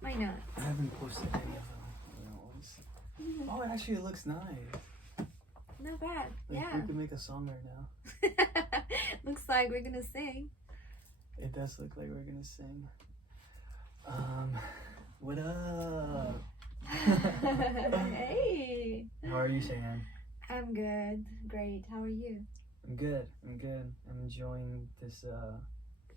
Why not? I haven't posted any of them. Oh, actually, it looks nice. Not bad. Like, Yeah. we could make a song right now. Looks like we're gonna sing. It does look like we're gonna sing. What up? Hey. How are you, Cheyenne? I'm good. Great. How are you? I'm good. I'm enjoying this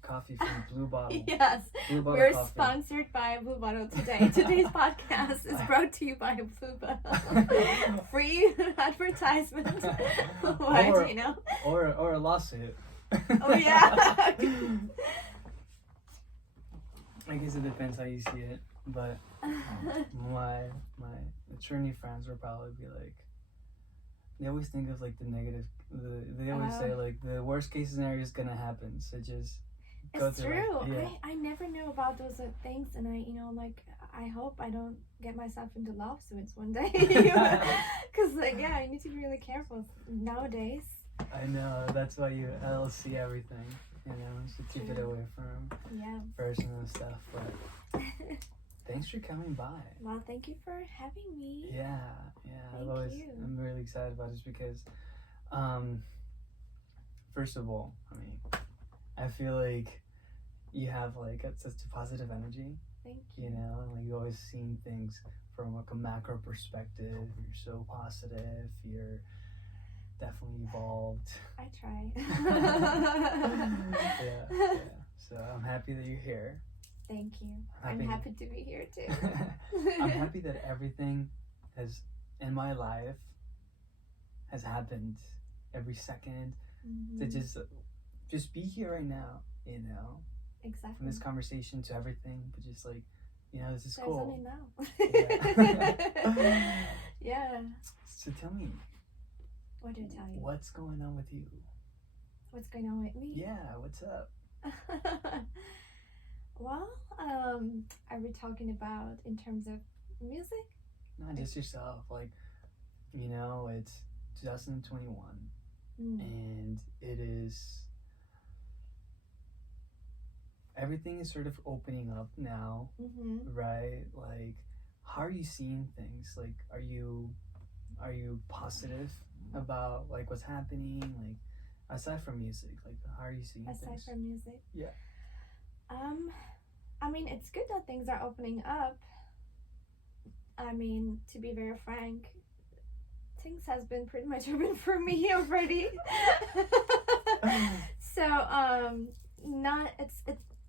coffee from Blue Bottle. Yes. Blue Bottle We're coffee. sponsored by Blue Bottle today. Today's podcast is brought to you by Blue Bottle. Free advertisement. Why do you know? Or a lawsuit. Oh yeah. I guess it depends how you see it, but my attorney friends will probably be like, they always think of like the negative. They always say like the worst case scenario is gonna happen, so just go it's through true. it. Yeah. I never knew about those things, and I hope I don't get myself into lawsuits one day. Because I need to be really careful nowadays. I know, that's why you LLC everything, you should keep it away from personal stuff, but thanks for coming by. Well, thank you for having me. Yeah, I'm really excited about this because, first of all, I feel like you have like such a positive energy. Thank you. And like you always seeing things from like a macro perspective. You're so positive. You're definitely evolved. I try. yeah. So I'm happy that you're here. Thank you. I'm happy to be here too. I'm happy that everything has in my life has happened every second to just be here right now, Exactly. From this conversation to everything, but just like, this is There's cool. only now. Yeah. So tell me. What did I tell you? What's going on with you? What's going on with me? Yeah, what's up? Well, are we talking about in terms of music? Not just yourself, like, it's 2021 and it is, everything is sort of opening up now, right? Like, how are you seeing things? Like, are you positive about like what's happening? Like, aside from music, like how are you seeing things? Aside from music? Yeah. It's good that things are opening up. To be very frank, things has been pretty much open for me already. So,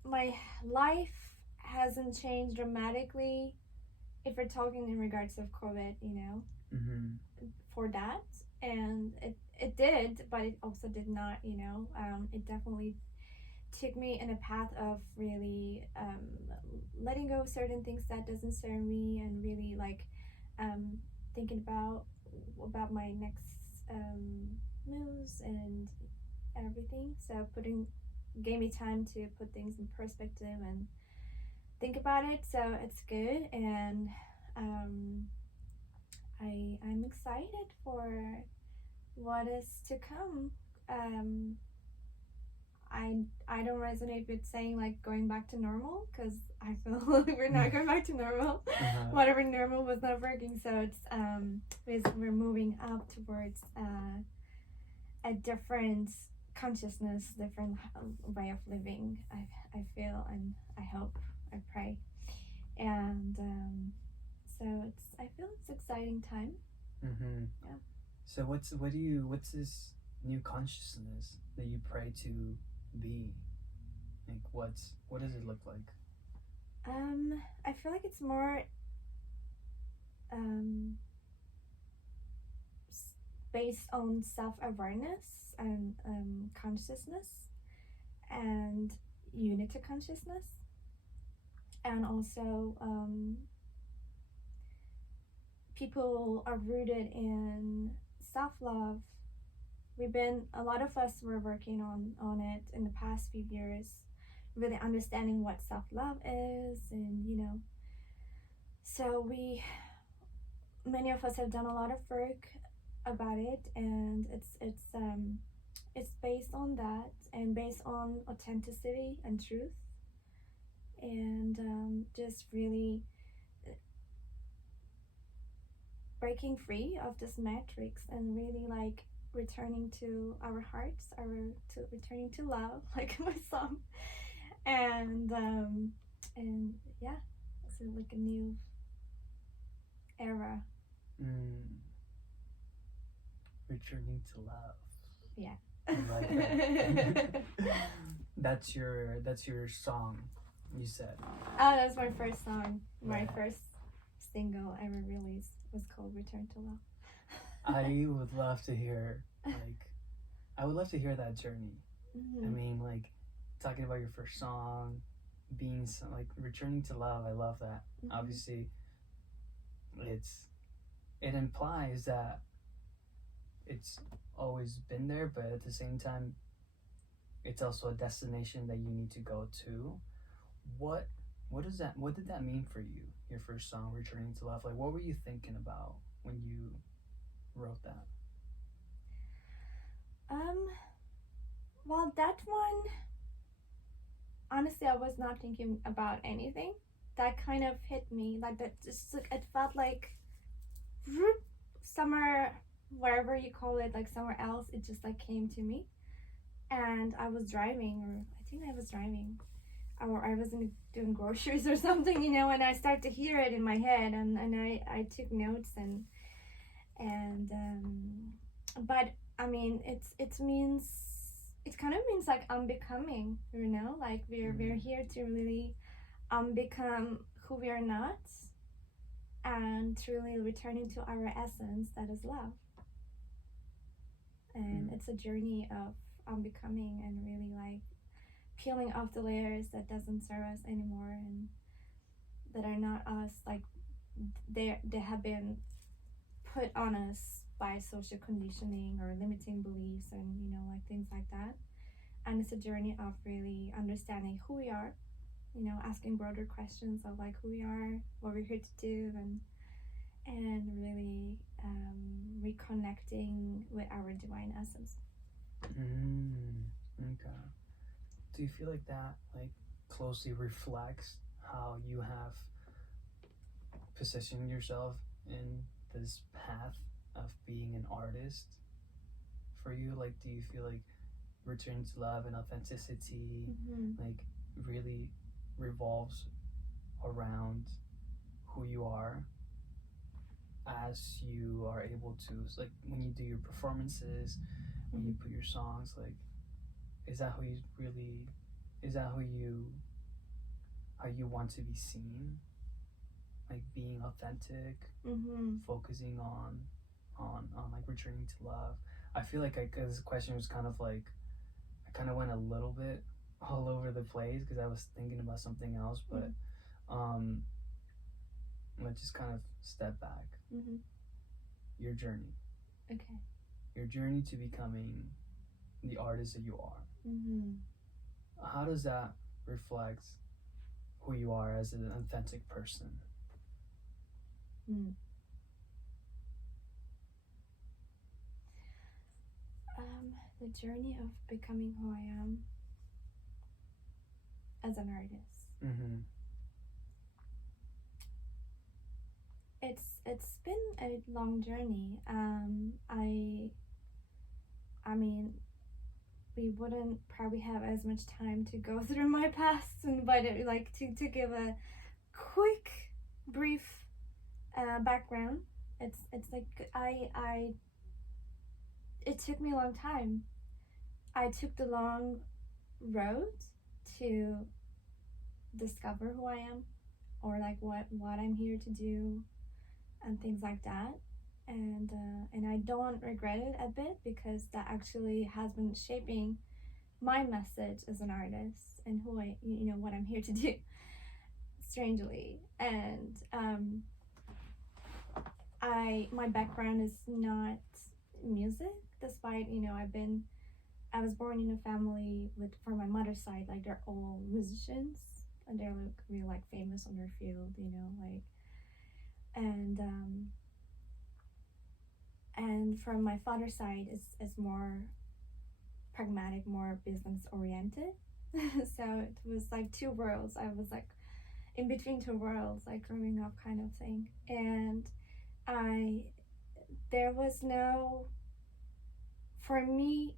my life hasn't changed dramatically if we're talking in regards of COVID, for that. And it did, but it also did not, it definitely took me in a path of really letting go of certain things that doesn't serve me, and really like thinking about my next moves and everything. So gave me time to put things in perspective and think about it. So it's good, and I'm excited for what is to come. I don't resonate with saying like going back to normal, because I feel like we're not going back to normal. Whatever normal was not working, so it's we're moving up towards a different consciousness, different way of living. I feel, and I hope, I pray, and so I feel it's exciting time. Yeah. So what's this new consciousness that you pray to be? Like what does it look like? I feel like it's more based on self-awareness and consciousness and unity consciousness, and also people are rooted in self-love. A lot of us were working on it in the past few years, really understanding what self-love is, and so many of us have done a lot of work about it, and it's based on that, and based on authenticity and truth, and just really breaking free of this matrix and really like returning to our hearts, returning to love, like my song, and yeah, so like a new era. Returning to love. Yeah. I like that. That's your song, you said. Oh, that was my first song. My first single ever released was called Return to Love. I would love to hear that journey. I mean, like, talking about your first song, being like returning to love. I love that. Obviously, it implies that it's always been there, but at the same time, it's also a destination that you need to go to. What did that mean for you? Your first song, Returning to Love. Like, what were you thinking about when you wrote that? Well, that one, honestly, I was not thinking about anything. That kind of hit me, like that. Just like it felt like somewhere, wherever you call it, like somewhere else. It just like came to me, and I was driving, or I think I was driving, or I was doing groceries or something, and I started to hear it in my head, and I took notes and but I mean it kind of means like unbecoming, like we're here to really become who we are not, and truly returning to our essence, that is love. And it's a journey of unbecoming and really like peeling off the layers that doesn't serve us anymore and that are not us, like they have been put on us by social conditioning or limiting beliefs and like things like that. And it's a journey of really understanding who we are, asking broader questions of like who we are, what we're here to do, and really reconnecting with our divine essence. Okay. Do you feel like that like closely reflects how you have positioned yourself in this path of being an artist for you? Like, do you feel like Return to Love and authenticity like really revolves around who you are as you are able to, like, when you do your performances, when you put your songs, like, is that how you want to be seen, like being authentic, focusing on like returning to love? I feel like this question was kind of like, I kind of went a little bit all over the place because I was thinking about something else, but let's just kind of step back. Your journey. Okay. Your journey to becoming the artist that you are. How does that reflect who you are as an authentic person? The journey of becoming who I am as an artist. It's been a long journey. I mean, we wouldn't probably have as much time to go through my past, but like to give a quick, brief background. It's like it took me a long time. I took the long road to discover who I am, or like what I'm here to do, and things like that. And I don't regret it a bit, because that actually has been shaping my message as an artist and who what I'm here to do, strangely. And my background is not music, despite I was born in a family from my mother's side, like they're all musicians and they're like really like famous on their field, like, and from my father's side is more pragmatic, more business oriented. So it was like two worlds. I was like in between two worlds, like growing up kind of thing. And there was no, for me,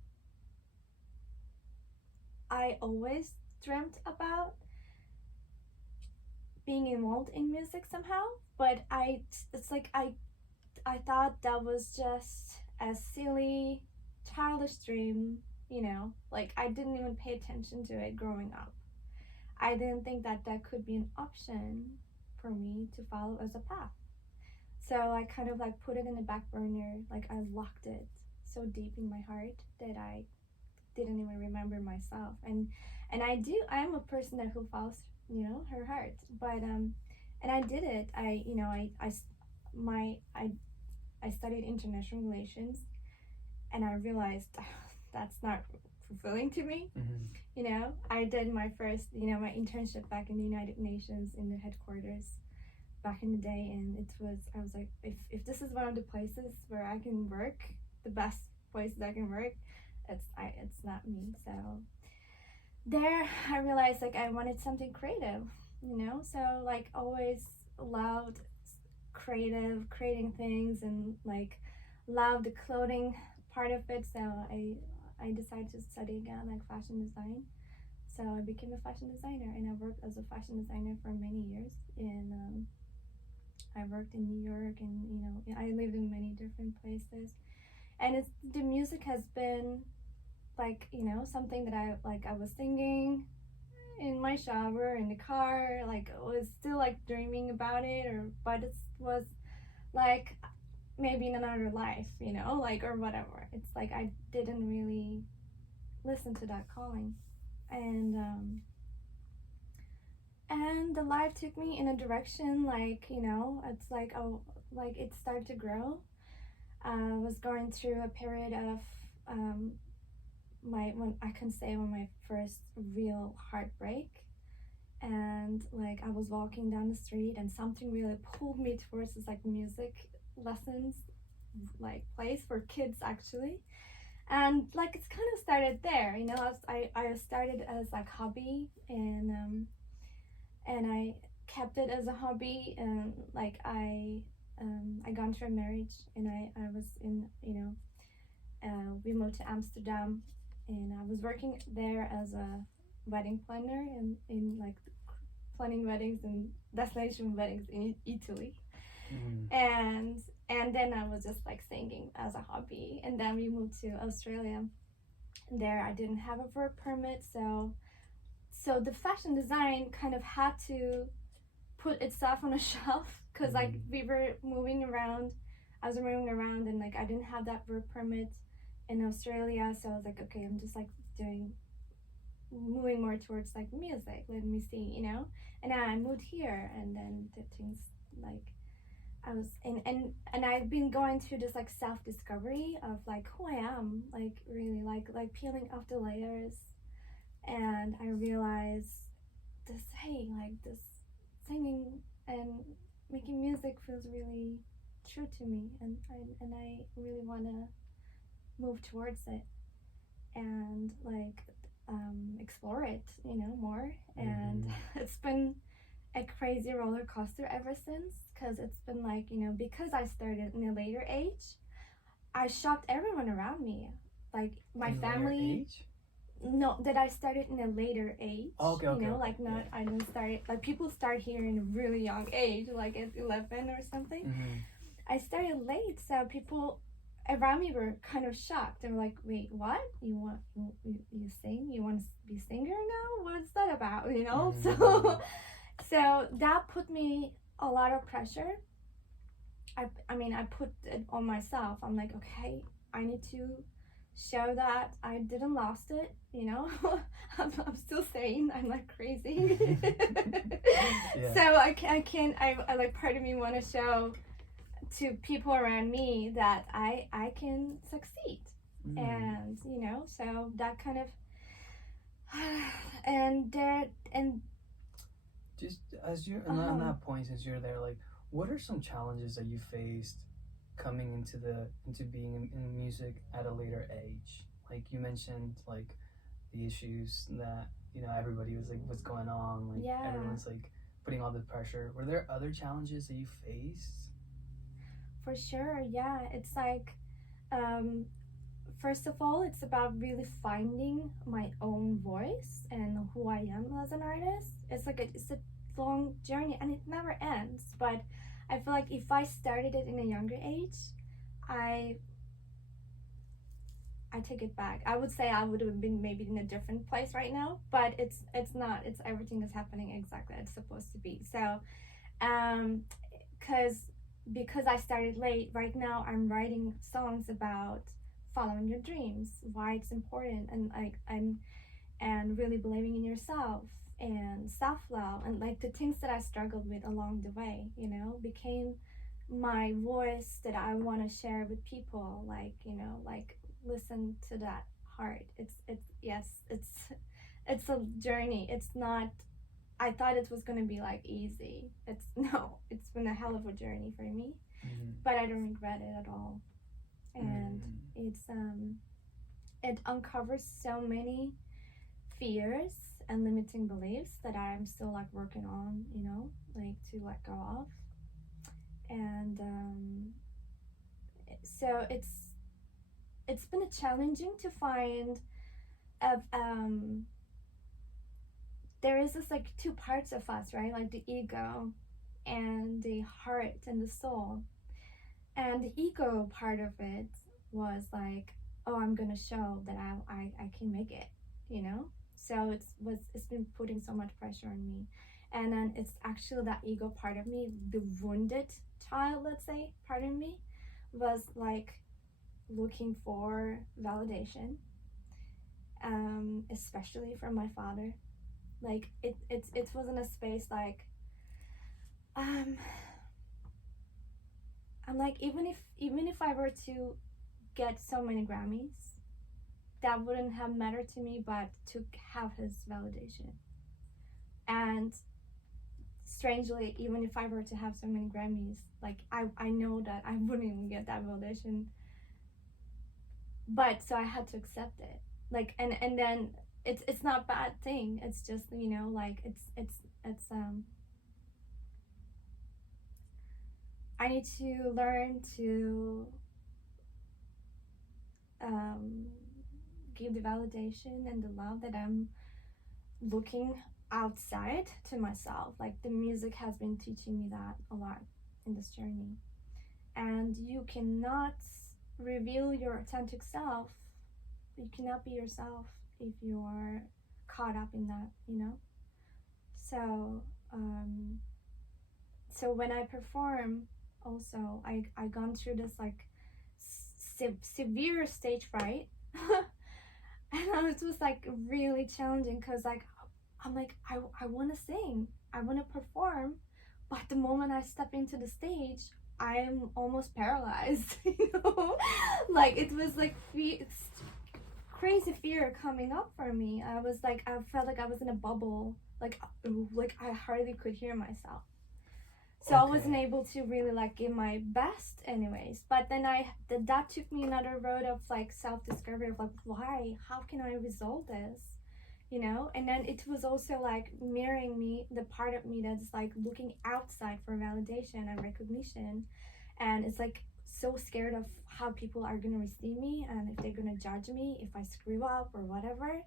I always dreamt about being involved in music somehow, but it's like I thought that was just a silly, childish dream, like I didn't even pay attention to it growing up. I didn't think that that could be an option for me to follow as a path. So I kind of like put it in the back burner, like I locked it so deep in my heart that I didn't even remember myself. And I'm a person that who follows, her heart. But and I did it. I studied international relations, and I realized that's not fulfilling to me. I did my first, my internship back in the United Nations in the headquarters back in the day, and I was like, if this is one of the places where I can work, the best places I can work, it's not me. So there I realized like I wanted something creative, so like always loved creating things, and like loved the clothing part of it. So I decided to study again like fashion design. So I became a fashion designer, and I worked as a fashion designer for many years. And I worked in New York, and I lived in many different places. And the music has been like something that I was singing in my shower, in the car, like I was still like dreaming about it, but it was like maybe in another life, like, or whatever. It's like I didn't really listen to that calling. And the life took me in a direction, like, it's like, oh, like it started to grow. I was going through a period of when my first real heartbreak. And like I was walking down the street, and something really pulled me towards this like music lessons, like place for kids actually. And like it's kind of started there, I started as like hobby, and I kept it as a hobby. And like I gone through a marriage, and I was in, we moved to Amsterdam, and I was working there as a wedding planner, in like planning weddings and destination weddings in Italy. And then I was just like singing as a hobby. And then we moved to Australia. There I didn't have a work permit, so the fashion design kind of had to put itself on a shelf, because like we were moving around. I was moving around, and like I didn't have that work permit in Australia. So I was like, okay, I'm just like moving more towards like music, let me see, and then I moved here, and then the things like I was and I've been going through this like self-discovery of like who I am, like really like peeling off the layers. And I realized this, hey, like this singing and making music feels really true to me, and I really want to move towards it, and like explore it, more. And it's been a crazy roller coaster ever since, because it's been like, because I started in a later age, I shocked everyone around me, like my family. No, that I started in a later age. Okay. Like not, I didn't start, like people start here in a really young age, like at 11 or something. I started late, so people around me were kind of shocked. They were like, wait, what? You sing? You want to be a singer now? What's that about? So that put me a lot of pressure. I mean, I put it on myself. I'm like, okay, I need to show that I didn't lost it, I'm still sane. I'm not crazy. Yeah. So I like, part of me want to show to people around me that I can succeed. And so that kind of and just as you're on that point, since you're there, like what are some challenges that you faced coming into being in music at a later age? Like you mentioned, like the issues that you know, everybody was like, what's going on? Like, Yeah. everyone's like putting all the pressure. Were there other challenges that you faced? For sure, yeah. It's like, first of all, it's about really finding my own voice and who I am as an artist. It's a long journey and it never ends. But I feel like if I started it in a younger age, I take it back. I would say I would have been maybe in a different place right now, but it's not. It's everything is happening exactly as it's supposed to be. So, because I started late, right now I'm writing songs about following your dreams, why it's important, and and really believing in yourself and self-love, and like the things that I struggled with along the way, you know, became my voice that I want to share with people, like, you know, like listen to that heart. It's a journey. It's not, I thought it was gonna be like easy. It's no, it's been a hell of a journey for me, but I don't regret it at all. And it uncovers so many fears and limiting beliefs that I'm still like working on, you know, like to let go of. And so it's been challenging to find of there is this like two parts of us, right? Like the ego and the heart and the soul. And the ego part of it was like, oh, I'm gonna show that I can make it, you know? So it's been putting so much pressure on me. And then it's actually that ego part of me, the wounded child, let's say, part of me, was like looking for validation, especially from my father. Like it was in a space like I'm like, even if I were to get so many Grammys, that wouldn't have mattered to me, but to have his validation. And strangely, even if I were to have so many Grammys, like I know that I wouldn't even get that validation. But so I had to accept it. Like and then it's not a bad thing. It's just, you know, like it's I need to learn to give the validation and the love that I'm looking outside to myself. Like the music has been teaching me that a lot in this journey. And you cannot reveal your authentic self. You cannot be yourself if you are caught up in that, you know? So, so when I perform, also, I gone through this like severe stage fright. And it was like really challenging because like I'm like I want to sing, I want to perform, but the moment I step into the stage, I'm almost paralyzed. You know, like it was like crazy fear coming up for me. I felt like I was in a bubble, like I hardly could hear myself. So okay. I wasn't able to really like give my best anyways. But then that took me another road of like self-discovery of like, why? How can I resolve this? You know? And then it was also like mirroring me, the part of me that's like looking outside for validation and recognition. And it's like so scared of how people are gonna receive me and if they're gonna judge me if I screw up or whatever.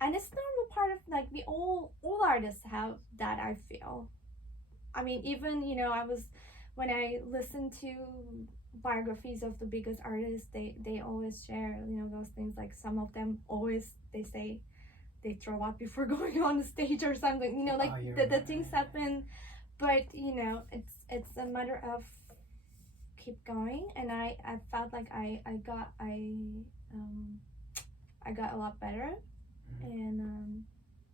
And it's normal part of like all artists have that, I feel. I mean, even, you know, when I listen to biographies of the biggest artists, they always share, you know, those things. Like some of them always, they say they throw up before going on the stage or something, you know, like the things happen. But, you know, it's a matter of keep going. And I felt like I got a lot better. And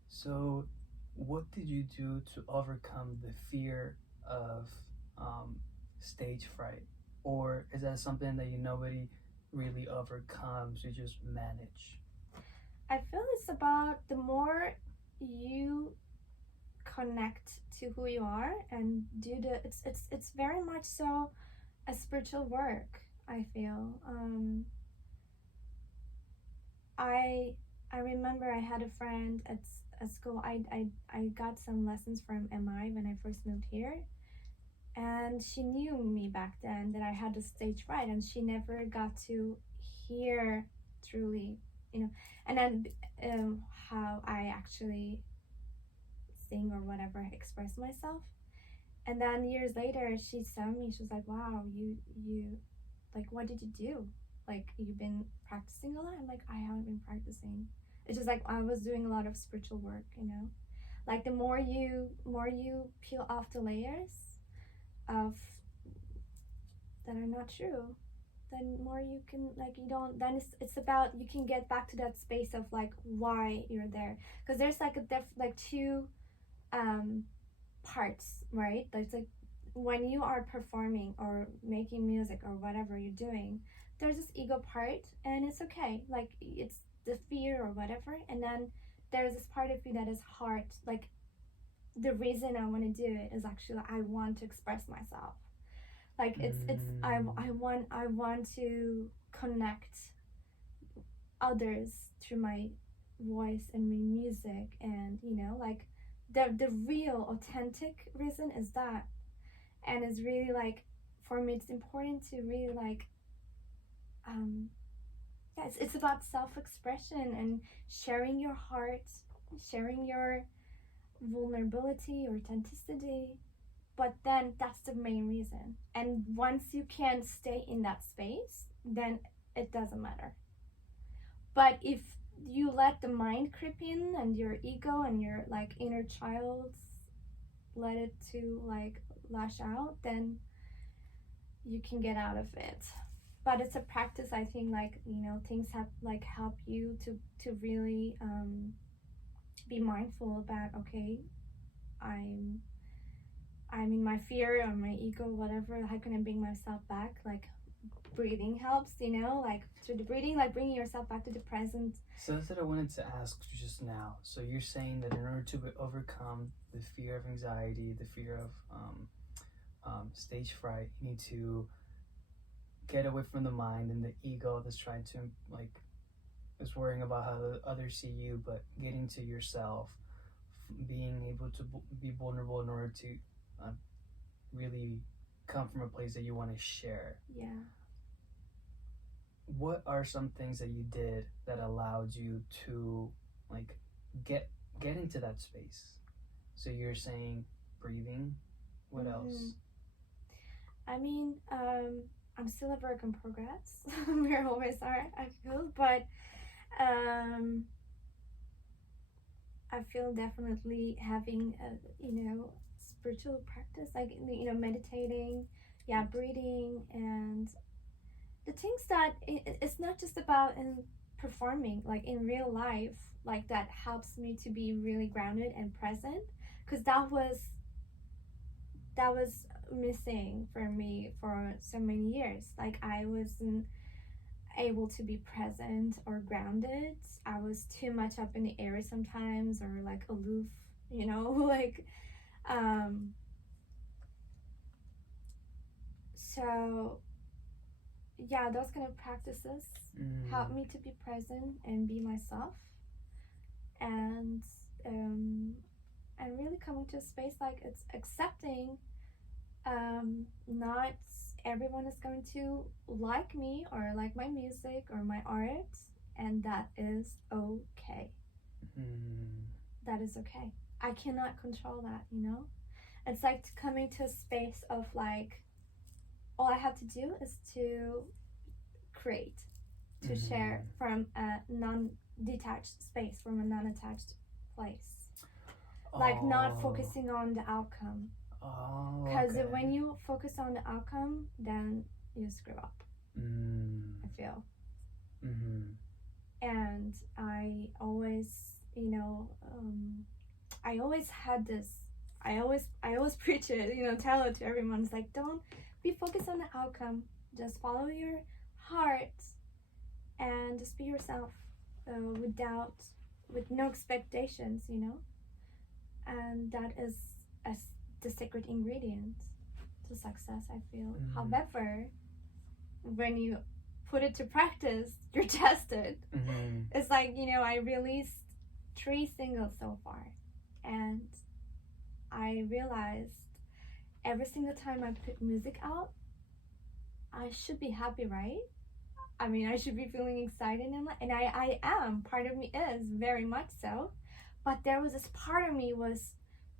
so what did you do to overcome the fear of stage fright? Or is that something that nobody really overcomes, you just manage? I feel it's about the more you connect to who you are and do it's very much so a spiritual work, I feel. I remember I had a friend school, I got some lessons from MI when I first moved here, and she knew me back then that I had the stage fright, and she never got to hear truly, and then how I actually sing or whatever, express myself. And then years later, she saw me. She was like, "Wow, you like, what did you do? Like, you've been practicing a lot?" I'm like, "I haven't been practicing. It's just like I was doing a lot of spiritual work, Like the more you peel off the layers of that are not true, then more you can, like, you don't. Then it's about, you can get back to that space of like why you're there, because there's like two parts, right? There's like when you are performing or making music or whatever you're doing, there's this ego part, and it's okay, like it's the fear or whatever, and then there's this part of you that is heart, like the reason I want to do it is actually I want to express myself, like I want to connect others through my voice and my music, and like the real authentic reason is that. And it's really like, for me, it's important to really like it's about self-expression and sharing your heart, sharing your vulnerability or authenticity. But then that's the main reason, and once you can stay in that space, then it doesn't matter. But if you let the mind creep in and your ego and your like inner child let it to like lash out, then you can get out of it. But it's a practice, I think, like things have like help you to really be mindful about, okay, I'm in my fear or my ego, whatever, how can I bring myself back? Like breathing helps, like through the breathing, like bringing yourself back to the present. So that's what I wanted to ask just now. So you're saying that in order to overcome the fear of anxiety, the fear of stage fright, you need to get away from the mind and the ego that's trying to like is worrying about how the others see you, but getting to yourself, being able to be vulnerable in order to really come from a place that you want to share. Yeah. What are some things that you did that allowed you to like get into that space? So you're saying breathing. What else? I mean, I'm still a work in progress. We always are, I feel, but I feel definitely having a spiritual practice, like meditating, breathing, and the things that it's not just about in performing, like in real life, like that helps me to be really grounded and present, because that was missing for me for so many years. Like I wasn't able to be present or grounded. I was too much up in the air sometimes, or like aloof, like so yeah, those kind of practices help me to be present and be myself, and really coming to a space like it's accepting not everyone is going to like me or like my music or my art, and that is okay. That is okay. I cannot control that, It's like coming to a space of like, all I have to do is to create, to share from a non-detached space, from a non-attached place. Like not focusing on the outcome. Because when you focus on the outcome, then you screw up. I feel. And I always, I always had this. I always preach it. Tell it to everyone. It's like, don't be focused on the outcome. Just follow your heart, and just be yourself, with no expectations. And that is the secret ingredient to success, I feel. However, when you put it to practice, you're tested. It's like, I released 3 singles so far, and I realized every single time I put music out, I should be happy, right? I mean, I should be feeling excited, and I am. Part of me is very much so, but there was this part of me was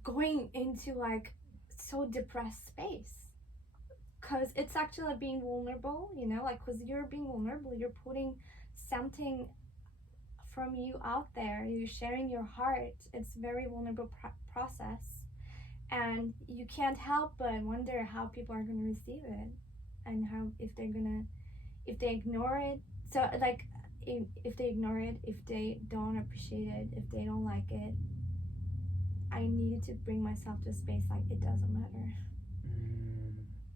going into like so depressed space, because it's actually like being vulnerable, you know, like because you're being vulnerable, you're putting something from you out there, you're sharing your heart. It's a very vulnerable process, and you can't help but wonder how people are going to receive it, and how if they ignore it. So like if they ignore it, if they don't appreciate it, if they don't like it, I needed to bring myself to a space like it doesn't matter.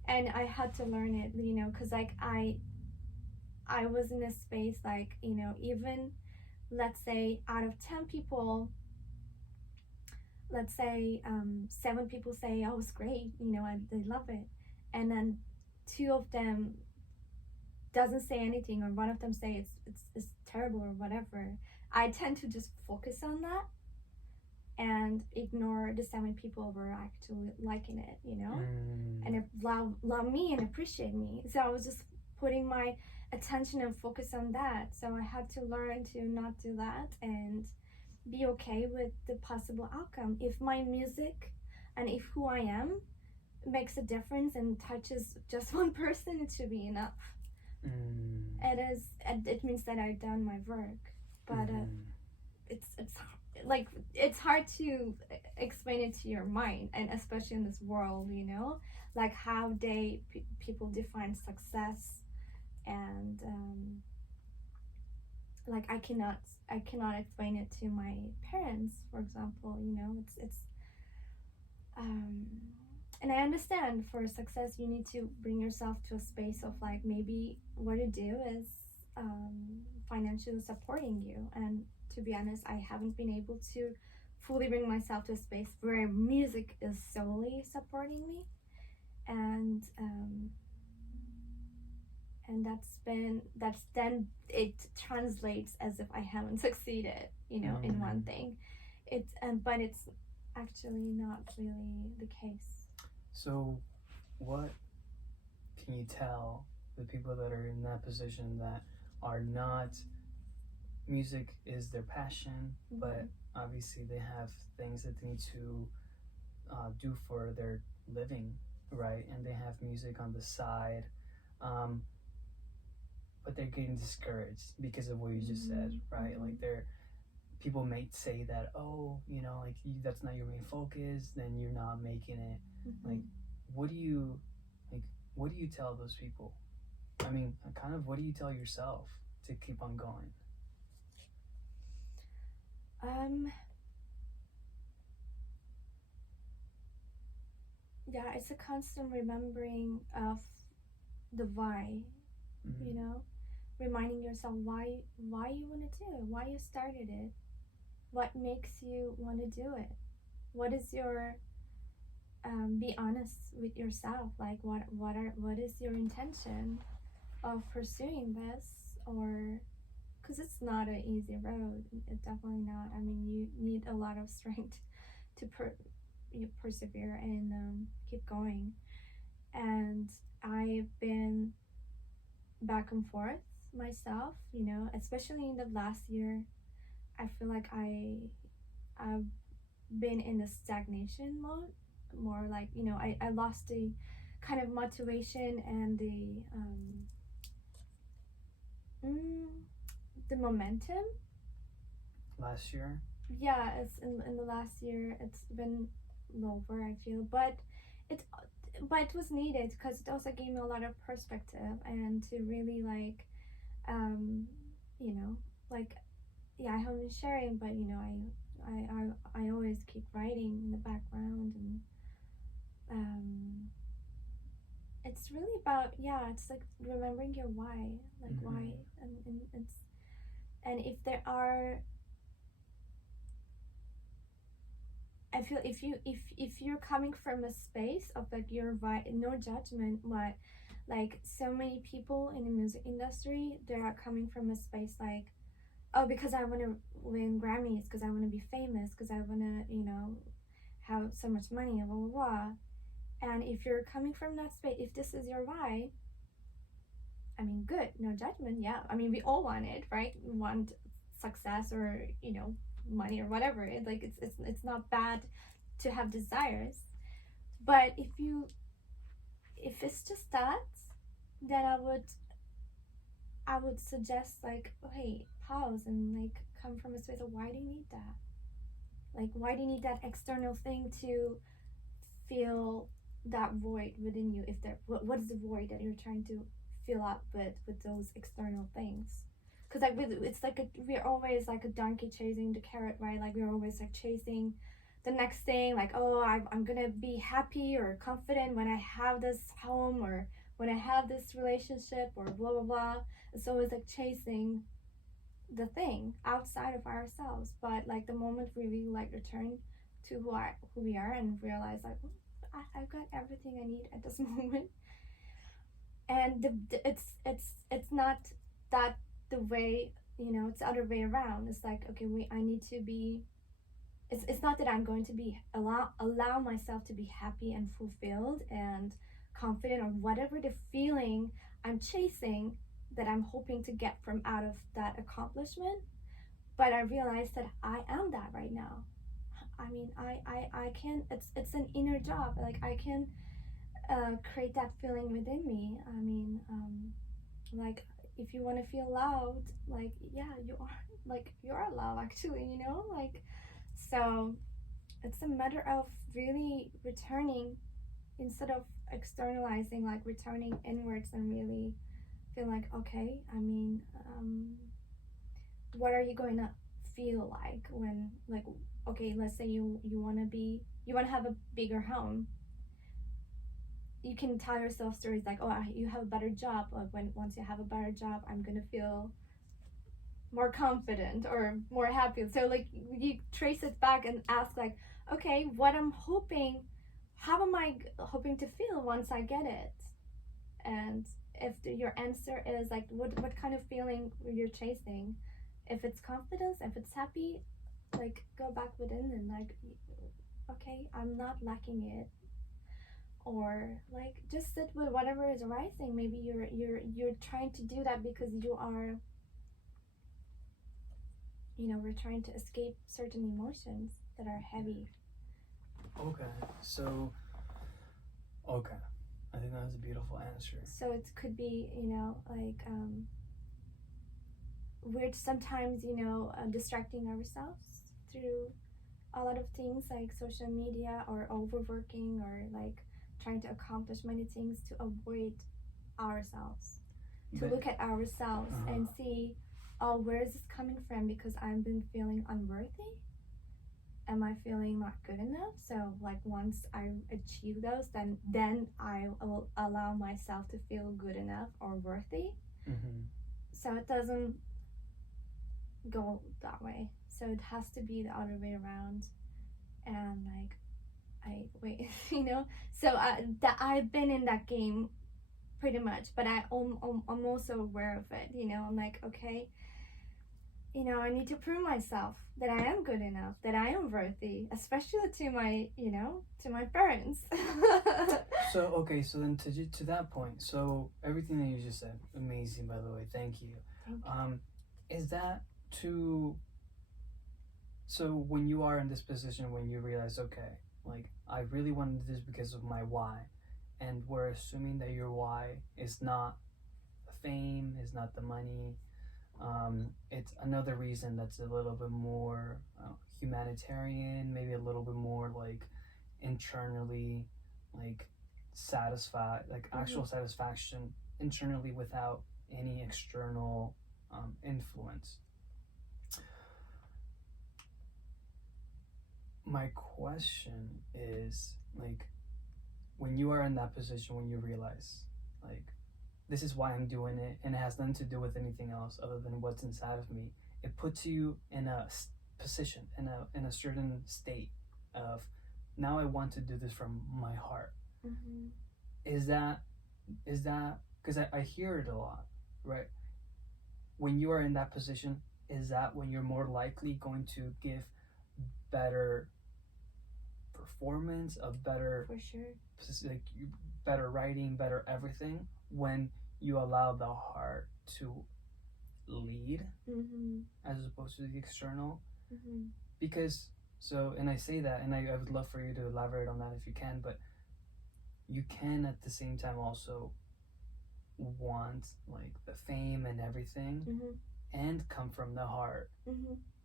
And I had to learn it, you know, because like I was in a space like, you know, even let's say out of 10 people, let's say 7 people say, oh, it's great, you know, and they love it, and then 2 of them doesn't say anything, or one of them say it's terrible or whatever. I tend to just focus on that and ignore the 7 people who are actually liking it, you know, and love me and appreciate me. So I was just putting my attention and focus on that. So I had to learn to not do that and be okay with the possible outcome. If my music and if who I am makes a difference and touches just one person, it should be enough. It means that I've done my work, but it's hard to explain it to your mind, and especially in this world, you know, like how people define success, and like I cannot explain it to my parents, for example, you know. It's and I understand for success you need to bring yourself to a space of like maybe what you do is financially supporting you, and to be honest, I haven't been able to fully bring myself to a space where music is solely supporting me, and then it translates as if I haven't succeeded, you know, in one thing. But it's actually not really the case. So what can you tell the people that are in that position that are not, music is their passion, but obviously they have things that they need to do for their living, right? And they have music on the side, but they're getting discouraged because of what you just said, right? Like people may say that, oh, you know, like that's not your main focus, then you're not making it. Like what do you tell those people? I mean, kind of what do you tell yourself to keep on going? Yeah, it's a constant remembering of the why, you know, reminding yourself why you want to do it, why you started it, what makes you want to do it, what is your be honest with yourself, like what is your intention of pursuing this, or because it's not an easy road. It's definitely not. I mean, you need a lot of strength to persevere and keep going. And I've been back and forth myself, you know, especially in the last year. I feel like I've been in the stagnation mode, more like, you know, I lost the kind of motivation and the momentum last year. Yeah, it's in the last year it's been lower, I feel, but it was needed because it also gave me a lot of perspective, and to really like you know, like, yeah, I haven't been sharing, but you know, I always keep writing in the background, and it's really about, yeah, it's like remembering your why, like why, and it's, and if there are, I feel if you're coming from a space of like your right, no judgment, but like so many people in the music industry, they are coming from a space like, oh, because I want to win Grammys, because I want to be famous, because I want to, have so much money, blah, blah, blah. And if you're coming from that space, if this is your why, I mean, good, no judgment, yeah. I mean, we all want it, right? We want success or, money or whatever. It's not bad to have desires. But if it's just that, then I would suggest, like, oh, hey, pause and, like, come from a space of, why do you need that? Like, why do you need that external thing to feel that void within you? If there, what is the void that you're trying to fill up with those external things? Because, like, it's like we're always like a donkey chasing the carrot, right? Like, we're always like chasing the next thing, like, oh, I'm gonna be happy or confident when I have this home or when I have this relationship or blah blah blah. It's always like chasing the thing outside of ourselves. But, like, the moment we really, like, return to who we are and realize, like, I've got everything I need at this moment, and it's not that the way, it's the other way around. It's like, okay, I need to be. It's not that I'm going to be allow myself to be happy and fulfilled and confident or whatever the feeling I'm chasing that I'm hoping to get from out of that accomplishment. But I realize that I am that right now. I mean, I can, it's an inner job. Like, I can create that feeling within me. I mean, like, if you want to feel loud, like, yeah, you are loud, actually, like, so it's a matter of really returning, instead of externalizing, like, returning inwards and really feel like, okay, I mean, what are you going to feel like when, like, okay, let's say you want to have a bigger home. You can tell yourself stories like, oh, you have a better job, like, once you have a better job, I'm gonna feel more confident or more happy. So, like, you trace it back and ask, like, okay, how am I hoping to feel once I get it? And if your answer is, like, what kind of feeling you're chasing, if it's confidence, if it's happy, like, go back within and, like, okay, I'm not lacking it. Or, like, just sit with whatever is arising. Maybe you're trying to do that because you are, we're trying to escape certain emotions that are heavy. Okay, so, I think that was a beautiful answer. So it could be, like, we're sometimes, distracting ourselves through a lot of things, like social media or overworking or, like, trying to accomplish many things to avoid ourselves, to look at ourselves and see, oh, where is this coming from? Because I've been feeling unworthy. Am I feeling not good enough? So, like, once I achieve those, then I will allow myself to feel good enough or worthy. So it doesn't go that way. So it has to be the other way around. And, like, so that I've been in that game pretty much, but I'm also aware of it. I'm like, okay, I need to prove myself that I am good enough, that I am worthy, especially to my parents. So then to that point, so everything that you just said, amazing, by the way, thank you. Is that so when you are in this position, when you realize, okay, like, I really wanted this because of my why, and we're assuming that your why is not fame, is not the money, it's another reason that's a little bit more humanitarian, maybe a little bit more, like, internally, like, satisfied, like, actual satisfaction internally without any external influence. My question is, like, when you are in that position, when you realize, like, this is why I'm doing it, and it has nothing to do with anything else other than what's inside of me, it puts you in a position, in a certain state of, now I want to do this from my heart. Is that because I hear it a lot, right? When you are in that position, is that when you're more likely going to give better performance, a better, for sure, like better writing, better everything, when you allow the heart to lead as opposed to the external. Because and I say that, and I would love for you to elaborate on that if you can, but you can at the same time also want like the fame and everything and come from the heart,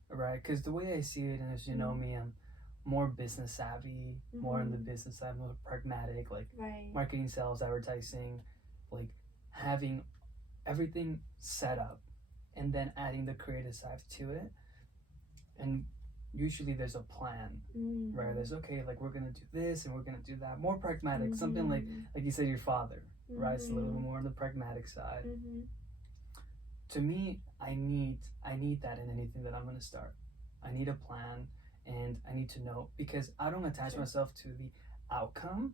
right? Because the way I see it, and as you know me, I'm more business savvy, more in the business side, more pragmatic, like marketing, sales, advertising, like having everything set up and then adding the creative side to it. And usually there's a plan, right? There's like we're gonna do this and we're gonna do that. More pragmatic, something like you said, your father, right? It's a little bit more on the pragmatic side. To me, I need that in anything that I'm gonna start. I need a plan, and I need to know, because I don't attach myself to the outcome.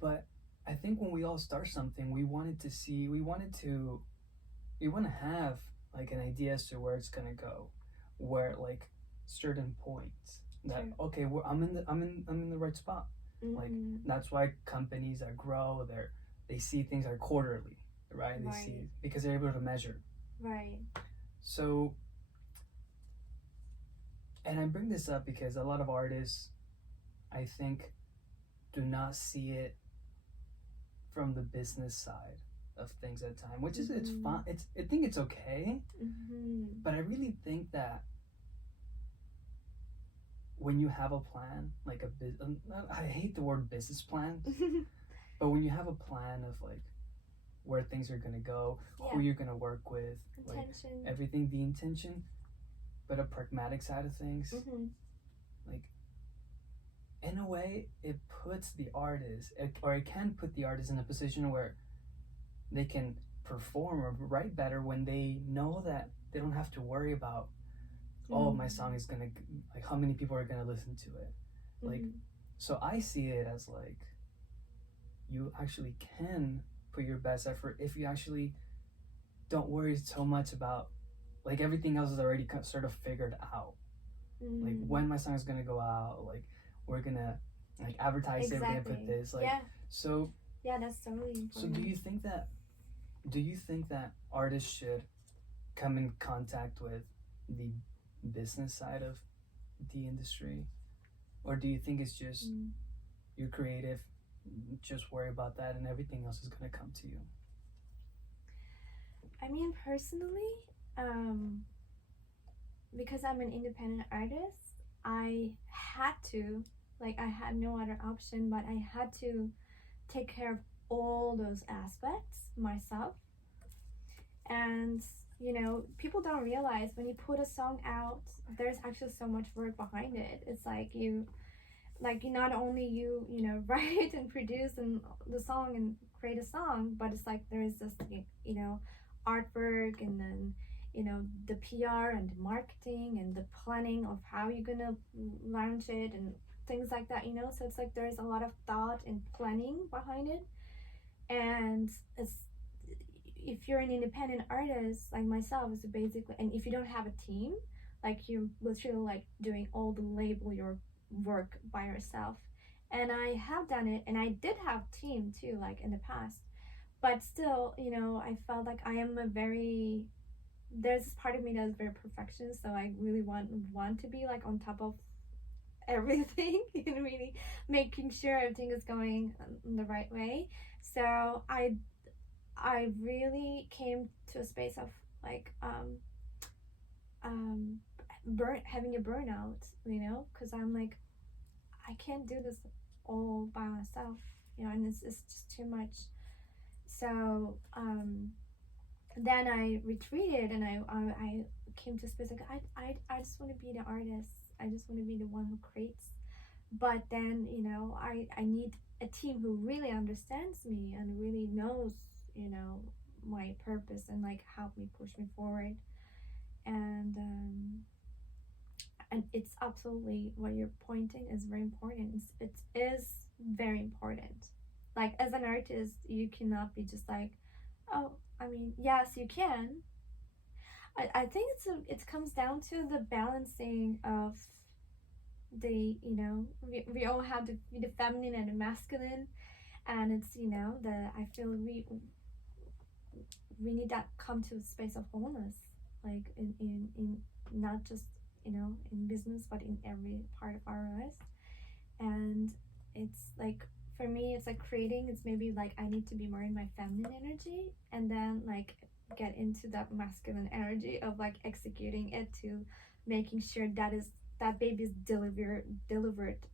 But I think when we all start something, we want to have like an idea as to where it's gonna go, where like certain points that I'm in the right spot. Like that's why companies that grow, they see things like quarterly, right? They see, because they're able to measure. Right. So, and I bring this up because a lot of artists, I think, do not see it from the business side of things at time, which is it's fine. I think it's okay, but I really think that when you have a plan, like I hate the word business plan, but when you have a plan of like where things are gonna go, who you're gonna work with, intention, like everything, the intention, but a pragmatic side of things, like in a way, it puts the artist, or it can put the artist in a position where they can perform or write better when they know that they don't have to worry about, my song is gonna, like, how many people are gonna listen to it. Like, so I see it as like, you actually can put your best effort if you actually don't worry so much about, like, everything else is already sort of figured out. Like, when my song is gonna go out, like, we're gonna like advertise it, we're gonna put this, like, so that's totally important. So do you think that artists should come in contact with the business side of the industry, or do you think it's just you're creative, just worry about that and everything else is gonna come to you? I mean, personally, because I'm an independent artist, I had to, like, I had no other option, but I had to take care of all those aspects myself. And you know, people don't realize when you put a song out, there's actually so much work behind it. It's like you not only you know, write and produce and the song and create a song, but it's like there is this, you know, artwork, and then, you know, the PR and the marketing and the planning of how you're gonna launch it and things like that, you know. So it's like there's a lot of thought and planning behind it. And it's, if you're an independent artist like myself, is basically, and if you don't have a team, like you're literally like doing all the label your work by yourself. And I have done it, and I did have team too, like in the past, but still, you know, I felt like I am there's this part of me that is very perfectionist, so I really want to be like on top of everything and really making sure everything is going in the right way. So I really came to a space of like having a burnout, you know, because I'm like, I can't do this all by myself, you know, and it's just too much. So then I retreated, and I came to a space like I just want to be the artist. I just want to be the one who creates. But then, you know, I need a team who really understands me and really knows, you know, my purpose, and like help me push me forward. And it's absolutely what you're pointing is very important. It is very important. Like, as an artist, you cannot be just like, oh, I mean, yes, you can. I think it comes down to the balancing of the, we all have the feminine and the masculine, and it's, I feel we need that come to a space of wholeness, like in not just, in business, but in every part of our lives. And it's like, for me, it's like creating, it's maybe like I need to be more in my feminine energy, and then like get into that masculine energy of like executing it, to making sure that baby is delivered,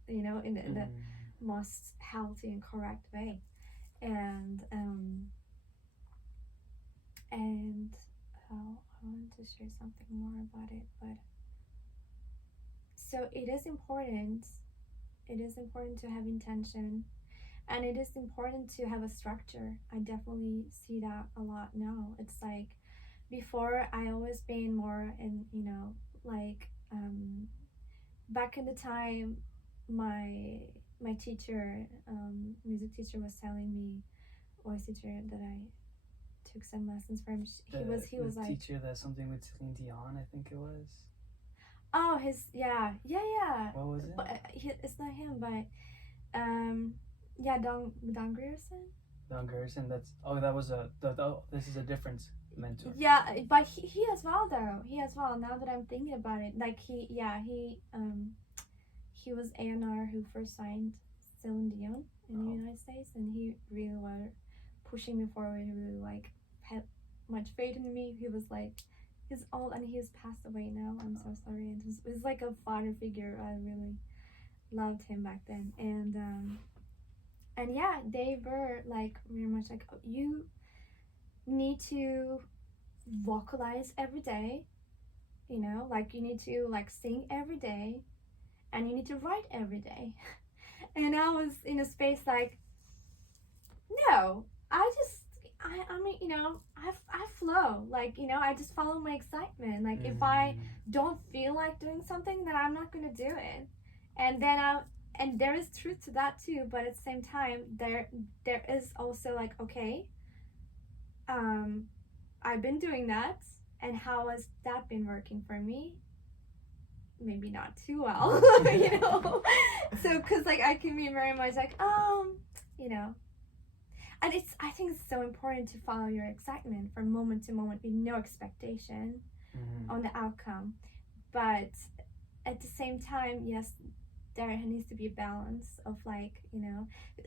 in the most healthy and correct way. And I wanted to share something more about it, but so it is important to have intention, and it is important to have a structure. I definitely see that a lot now. It's like, before I always been more in, like, back in the time, my teacher, music teacher, was telling me, voice teacher that I took some lessons from. He was like, teacher that's something with Celine Dion, I think it was. Oh, yeah. What was it? But it's not him, but yeah, Don Grierson. Don Grierson. This is a different mentor. Yeah, but he as well though. He as well. Now that I'm thinking about it, like he was A&R who first signed Celine Dion in the United States, and he really was pushing me forward. He really like had much faith in me. He was like, he's old and he's passed away now. I'm so sorry. It was like a father figure. I really loved him back then, and yeah, they were like very much like, you need to vocalize every day, like you need to like sing every day, and you need to write every day. And I was in a space like, no, I mean, I flow, like, I just follow my excitement. Like, if I don't feel like doing something, then I'm not gonna do it. And then and there is truth to that too, but at the same time, there is also like, okay, I've been doing that, and how has that been working for me? Maybe not too well. So, because like I can be very much like, and I think it's so important to follow your excitement from moment to moment with no expectation on the outcome. But at the same time, yes, there needs to be a balance of like,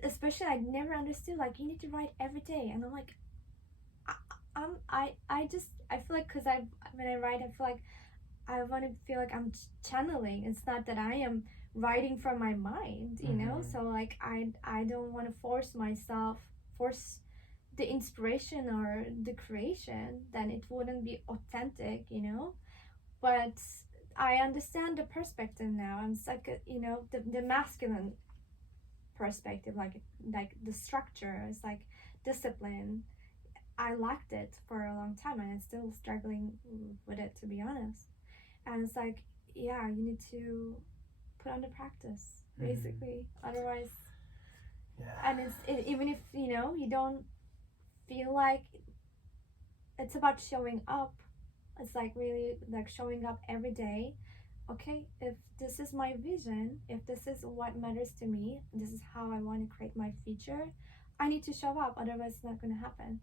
especially I never understood, like, you need to write every day. And I'm like, I feel like, because when I write, I feel like I want to feel like I'm channeling. It's not that I am writing from my mind, so like I don't want to force the inspiration or the creation, then it wouldn't be authentic, but I understand the perspective now. I'm like, the masculine perspective, like the structure is like discipline. I lacked it for a long time, and I'm still struggling with it, to be honest. And it's like, yeah, you need to put on the practice, basically. Otherwise, and even if you don't feel like, it's about showing up. It's like really like showing up every day. Okay, if this is my vision, if this is what matters to me, this is how I want to create my future, I need to show up. Otherwise, it's not going to happen.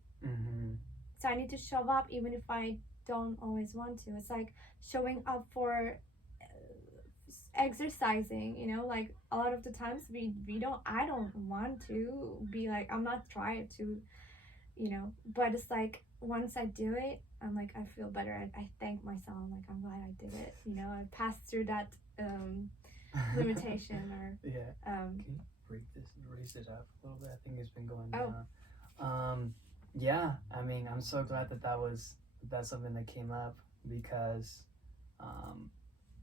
So I need to show up even if I don't always want to. It's like showing up for exercising, like a lot of the times I don't want to be like, I'm not trying to, but it's like, once I do it, I'm like, I feel better. I thank myself. I'm like, I'm glad I did it. I passed through that limitation. Or can you raise it up a little bit? I think it's been going down. Yeah, I mean, I'm so glad that's something that came up, because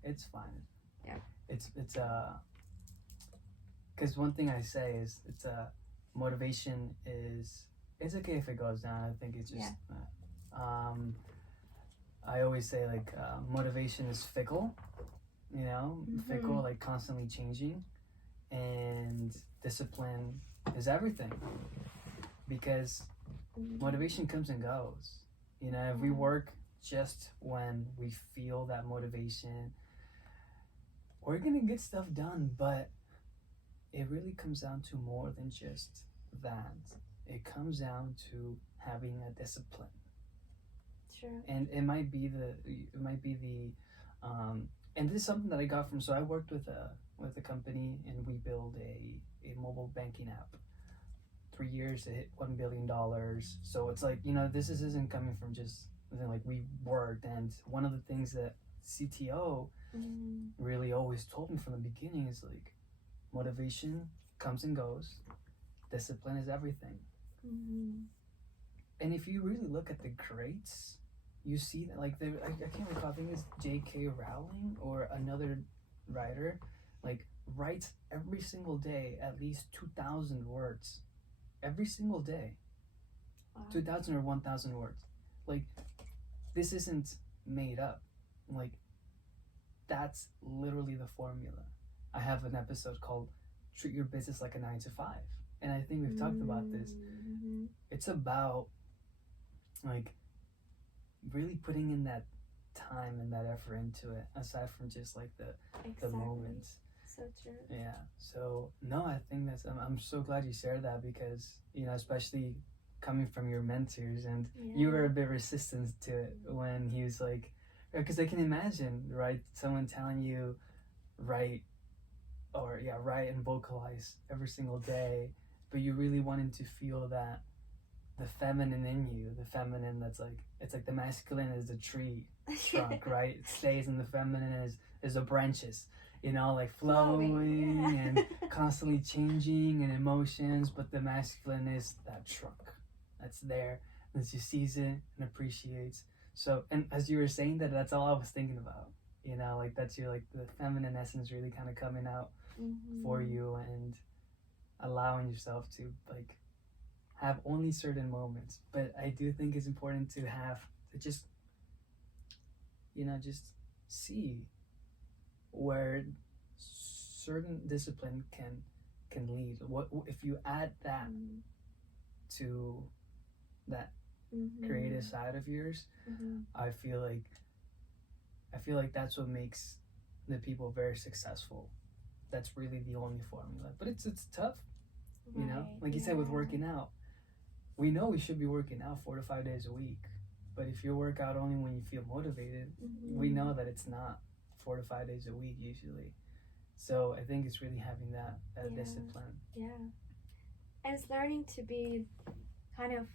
it's fine. Yeah. It's because one thing I say is, motivation is, it's okay if it goes down. I think it's just I always say, like, motivation is fickle, fickle, like constantly changing, and discipline is everything, because motivation comes and goes. If we work just when we feel that motivation, we're gonna get stuff done. But it really comes down to more than just that. It comes down to having a discipline. True. And it might be the and this is something that I got from, so I worked with a company, and we built a mobile banking app. 3 years to hit $1 billion. So it's like, this isn't coming from just like we worked. And one of the things that CTO really always told me from the beginning is like, motivation comes and goes, discipline is everything. And if you really look at the greats, you see that, like, I can't recall, I think it's J.K. Rowling or another writer, like, writes every single day at least 2,000 words. Every single day. Wow. 2,000 or 1,000 words. Like, this isn't made up. Like, that's literally the formula. I have an episode called Treat Your Business Like a 9 to 5. And I think we've talked about this. It's about, like, really putting in that time and that effort into it, aside from just, like, the moments. So true. Yeah. So, no, I think that's, I'm so glad you shared that, because, especially coming from your mentors, and you were a bit resistant to it when he was like, because I can imagine, right, someone telling you, write and vocalize every single day, but you really wanted to feel that the feminine in you, the feminine that's like, it's like the masculine is the tree trunk, right? It stays, and the feminine is the branches, like flowing and constantly changing and emotions, but the masculine is that trunk that's there, that just sees it and appreciates. So, and as you were saying that, that's all I was thinking about, like that's your, like, the feminine essence really kind of coming out for you, and allowing yourself to, like, have only certain moments. But I do think it's important to just just see where certain discipline can lead. What if you add that to that creative side of yours? I feel like that's what makes the people very successful. That's really the only formula. But it's tough, like you said, with working out. We know we should be working out 4 to 5 days a week, but if you work out only when you feel motivated, we know that it's not 4 to 5 days a week usually. So I think it's really having that discipline. Yeah. And it's learning to be kind of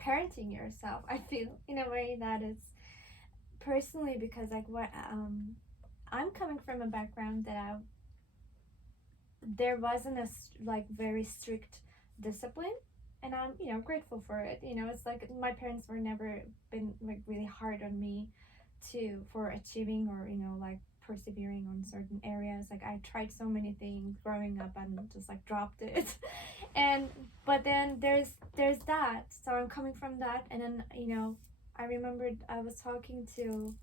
parenting yourself, I feel, in a way that is personally, because like what I'm coming from a background that there wasn't a very strict discipline, and I'm grateful for it. It's like my parents were never been like really hard on me for achieving or like persevering on certain areas. Like I tried so many things growing up and just like dropped it. But then there's that. So I'm coming from that, and then I remembered I was talking to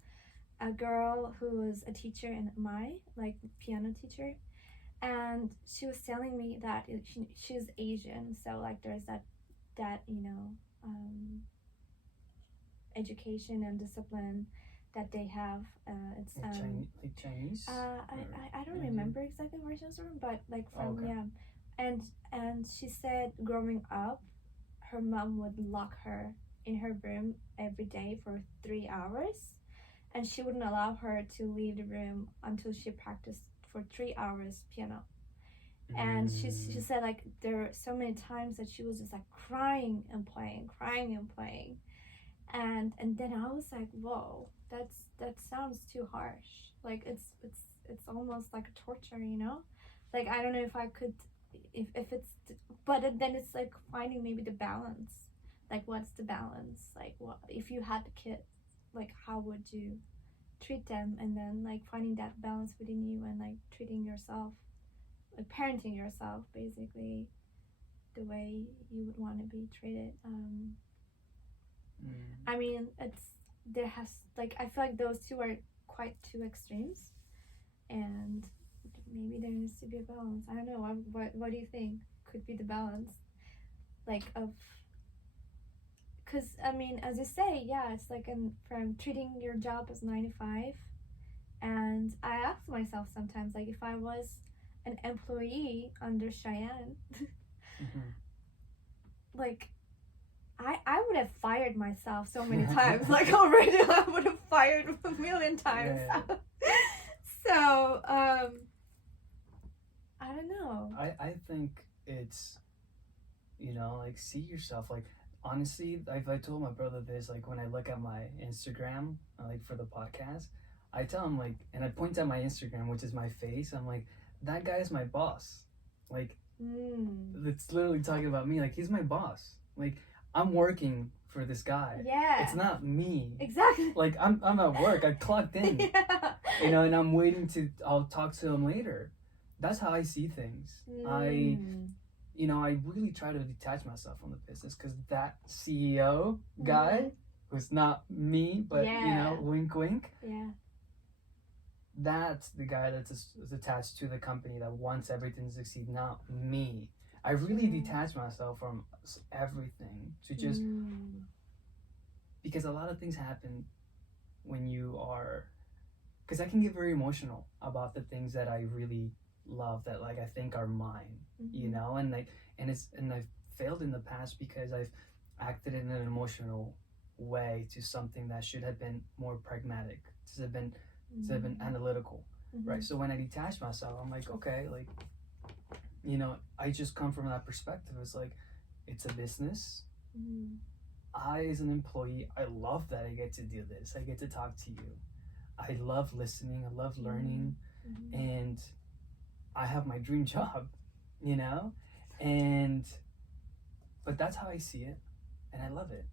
a girl who was a teacher in my piano teacher, and she was telling me that she's Asian, so like there's that education and discipline that they have. It's like Chinese. I don't remember exactly where she was from, but like from and she said growing up, her mom would lock her in her room every day for 3 hours, and she wouldn't allow her to leave the room until she practiced for 3 hours piano. And she said like there were so many times that she was just like crying and playing, and then I was like, whoa, that sounds too harsh. Like it's almost like a torture, like I don't know if I could, if it's, but then it's like finding maybe the balance. Like what's the balance? Like what if you had kids, like how would you treat them? And then like finding that balance within you, and like treating yourself, like parenting yourself basically the way you would want to be treated. I mean, I feel like those two are quite two extremes, and maybe there needs to be a balance. I don't know, what do you think could be the balance, like of, because I mean, as you say, yeah, it's like from treating your job as 9 to 5. And I ask myself sometimes, like, if I was an employee under Cheyenne, like, I would have fired myself so many times. Like, already I would have fired a million times. Yeah. So, I don't know. I think it's, like, see yourself, like, honestly, I told my brother this, like, when I look at my Instagram, like, for the podcast, I tell him, like, and I point at my Instagram, which is my face, I'm like, that guy is my boss. Like, it's literally talking about me, like, he's my boss. Like, I'm working for this guy. Yeah. It's not me. Exactly. Like, I'm at work, I clocked in. Yeah. And I'm waiting I'll talk to him later. That's how I see things. I really try to detach myself from the business, because that CEO guy, who's not me, but, wink, wink. Yeah. That's the guy that's attached to the company that wants everything to succeed, not me. I really detach myself from everything to just, because a lot of things happen when you are, because I can get very emotional about the things that I really love, that, like, I think are mine, and like, and I've failed in the past because I've acted in an emotional way to something that should have been more pragmatic, should have been analytical, right? So when I detach myself, I'm like, okay, like, I just come from that perspective. It's like, it's a business. I, as an employee, I love that I get to do this. I get to talk to you. I love listening. I love learning. And I have my dream job, but that's how I see it. And I love it.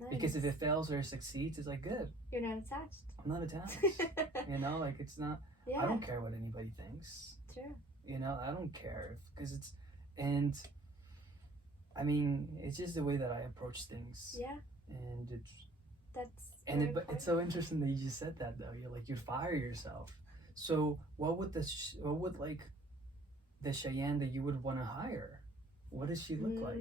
Nice. Because if it fails or it succeeds, it's like, good. You're not attached. I'm not attached. Like, it's not, I don't care what anybody thinks. True. I don't care, because it's, and I mean, it's just the way that I approach things. Yeah. And but it's so interesting that you just said that, though. You're like, you'd fire yourself. So what would like the Cheyenne that you would want to hire? What does she look like?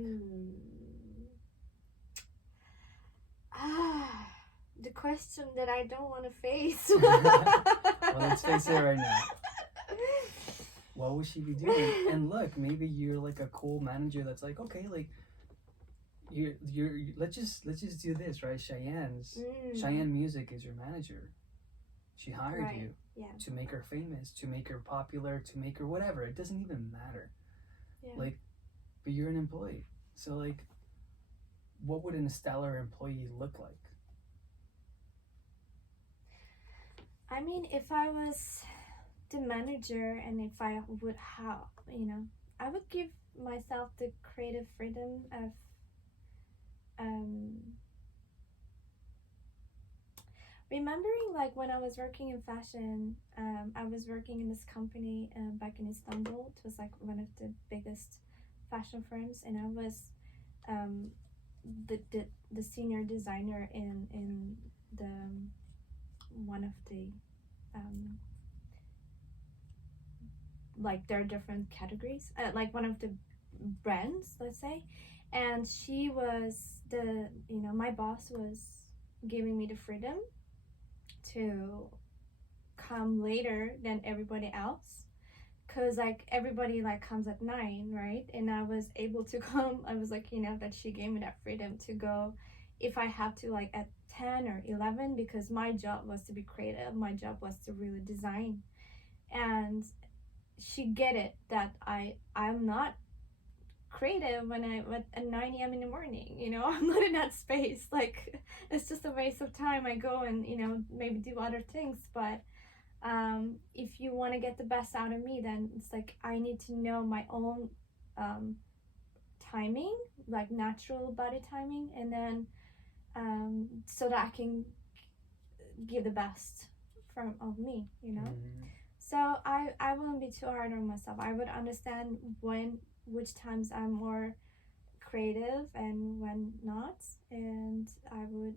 The question that I don't want to face. Well, let's face it right now. What would she be doing? And look, maybe you're like a cool manager that's like, okay, like, you're let's just do this, right? Cheyenne Music is your manager. She hired you to make her famous, to make her popular, to make her whatever. It doesn't even matter. Yeah. Like, but you're an employee. So, like, what would a stellar employee look like? I mean, if I was the manager, and if I would have, I would give myself the creative freedom of remembering, like, when I was working in fashion, I was working in this company back in Istanbul. It was like one of the biggest fashion firms, and I was the senior designer in the one of the like, there are different categories, like one of the brands, let's say. And she was my boss was giving me the freedom to come later than everybody else, because, like, everybody, like, comes at 9, right? And I was able to come, I was like, that she gave me that freedom to go if I have to, like, at 10 or 11, because my job was to be creative, my job was to really design. And she get it that I'm not creative when at 9 a.m. in the morning, I'm not in that space. Like, it's just a waste of time. I go and maybe do other things, but if you want to get the best out of me, then it's like I need to know my own timing, like natural body timing, and then so that I can give the best of me, So I wouldn't be too hard on myself. I would understand which times I'm more creative and when not, and I would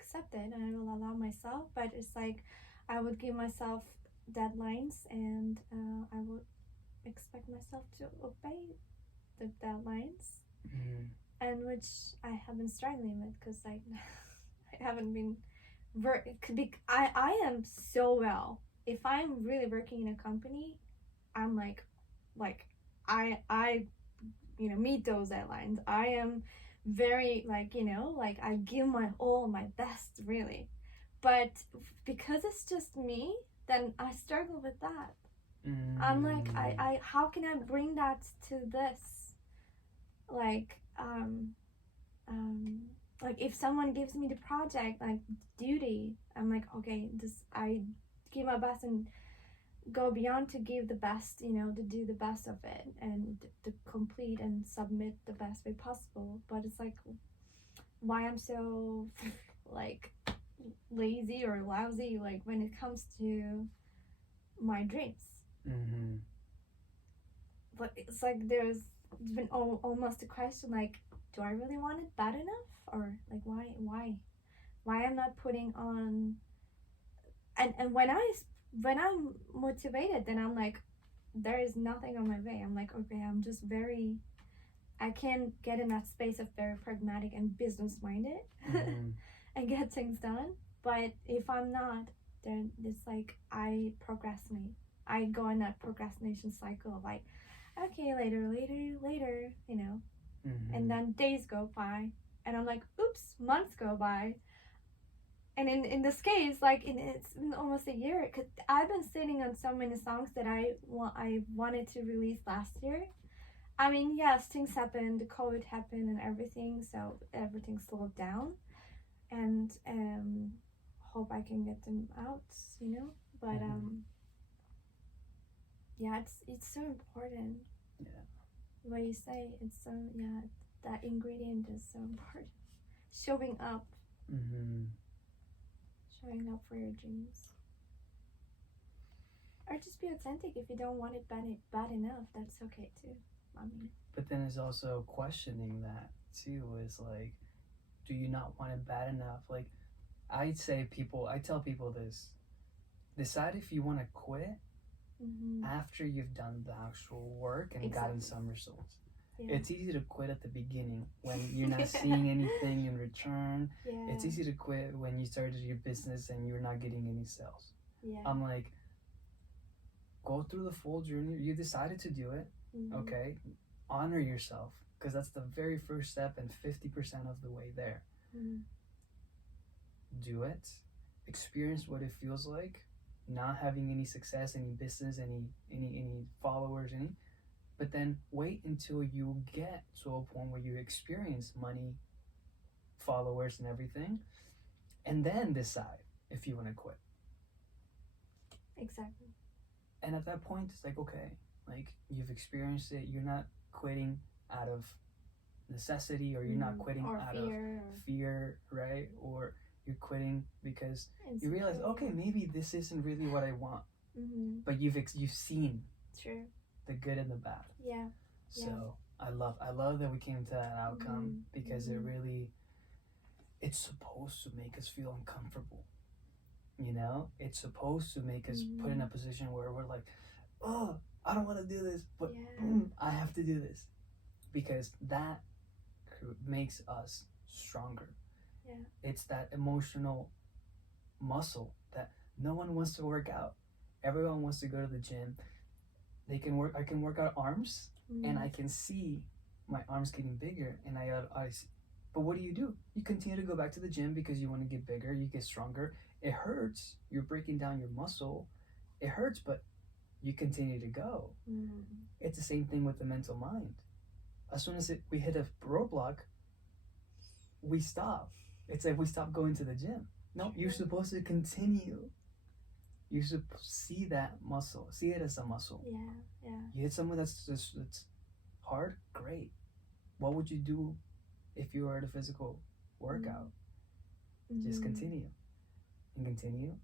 accept it, and I will allow myself. But it's like I would give myself deadlines, and I would expect myself to obey the deadlines. and which I have been struggling with because I haven't been I am so well. If I'm really working in a company, I'm like I meet those deadlines. I am very like I give my all, my best, really. But because it's just me, then I struggle with that. I'm like, I how can I bring that to this? Like, like if someone gives me the project, like duty, I'm like, okay, this I give my best and go beyond to give the best, to do the best of it and to complete and submit the best way possible. But it's like, why I'm so like lazy or lousy, like when it comes to my dreams. But it's like there's been almost a question like, do I really want it bad enough, or like why I'm not putting on, and when I'm motivated, then I'm like, there is nothing on my way. I'm like, okay, I'm just I can get in that space of very pragmatic and business minded and get things done. But if I'm not, then it's like I procrastinate. I go in that procrastination cycle of like, okay, later, and then days go by, and I'm like, oops, months go by. And in this case, like it's been almost a year, because I've been sitting on so many songs that I wanted to release last year. I mean, yes, things happened, the COVID happened and everything, so everything slowed down, and hope I can get them out, but yeah, it's so important. Yeah. What you say, it's so, yeah, that ingredient is so important. Showing up. Showing up for your dreams. Or just be authentic. If you don't want it bad enough, that's okay too. I mean. But then it's also questioning that too, is like, do you not want it bad enough? Like, I tell people this: decide if you want to quit after you've done the actual work and gotten some results. Yeah. It's easy to quit at the beginning when you're not seeing anything in return. Yeah. It's easy to quit when you started your business and you're not getting any sales. Yeah. I'm like, go through the full journey. You decided to do it. Okay? Honor yourself, because that's the very first step and 50% of the way there. Do it. Experience what it feels like, not having any success, any business, any followers, but then wait until you get to a point where you experience money, followers, and everything, and then decide if you want to quit. Exactly. And at that point, it's like, okay, like you've experienced it. You're not quitting out of necessity, or you're not quitting out of fear, right? Or you're quitting because you realize, okay, maybe this isn't really what I want. But you've seen. True. The good and the bad. Yeah. So I love that we came to that outcome, because it's supposed to make us feel uncomfortable. It's supposed to make us put in a position where we're like, oh, I don't want to do this, but I have to do this, because that makes us stronger. Yeah. It's that emotional muscle that no one wants to work out. Everyone wants to go to the gym. I can work out arms, and I can see my arms getting bigger, and but what do? You continue to go back to the gym because you want to get bigger, you get stronger. It hurts. You're breaking down your muscle. It hurts, but you continue to go. It's the same thing with the mental mind. As soon as we hit a roadblock, we stop. It's like we stop going to the gym. No, you're supposed to continue. You should see that muscle. See it as a muscle. Yeah. You hit someone that's hard, great. What would you do if you were at a physical workout? Just continue and continue.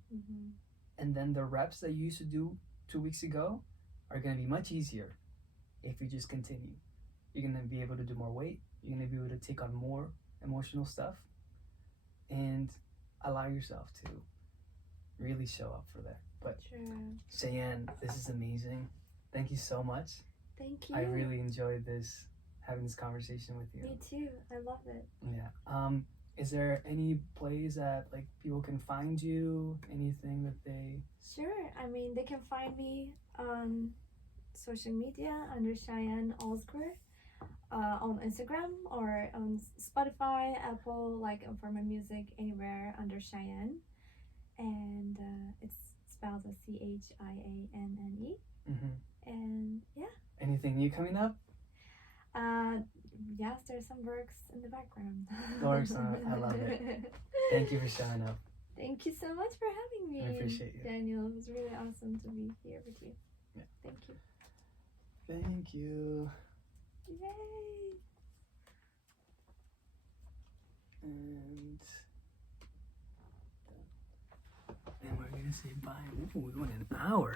And then the reps that you used to do 2 weeks ago are going to be much easier if you just continue. You're going to be able to do more weight. You're going to be able to take on more emotional stuff and allow yourself to really show up for that. But Cheyenne, this is amazing. Thank you so much. Thank you. I really enjoyed this having this conversation with you. Me too. I love it. Yeah. Is there any place that like people can find you? Anything that they? Sure. I mean, they can find me on social media under Cheyenne Allsquare, on Instagram or on Spotify, Apple, like for my music anywhere under Cheyenne, and it's spelled as CHIANNE. And yeah. Anything new coming up? Yes, there's some works in the background. Works, I love it. Thank you for showing up. Thank you so much for having me. I appreciate you, Daniel. It was really awesome to be here with you. Yeah. Thank you. Thank you. Yay! And we're gonna say bye. Ooh, we went an hour.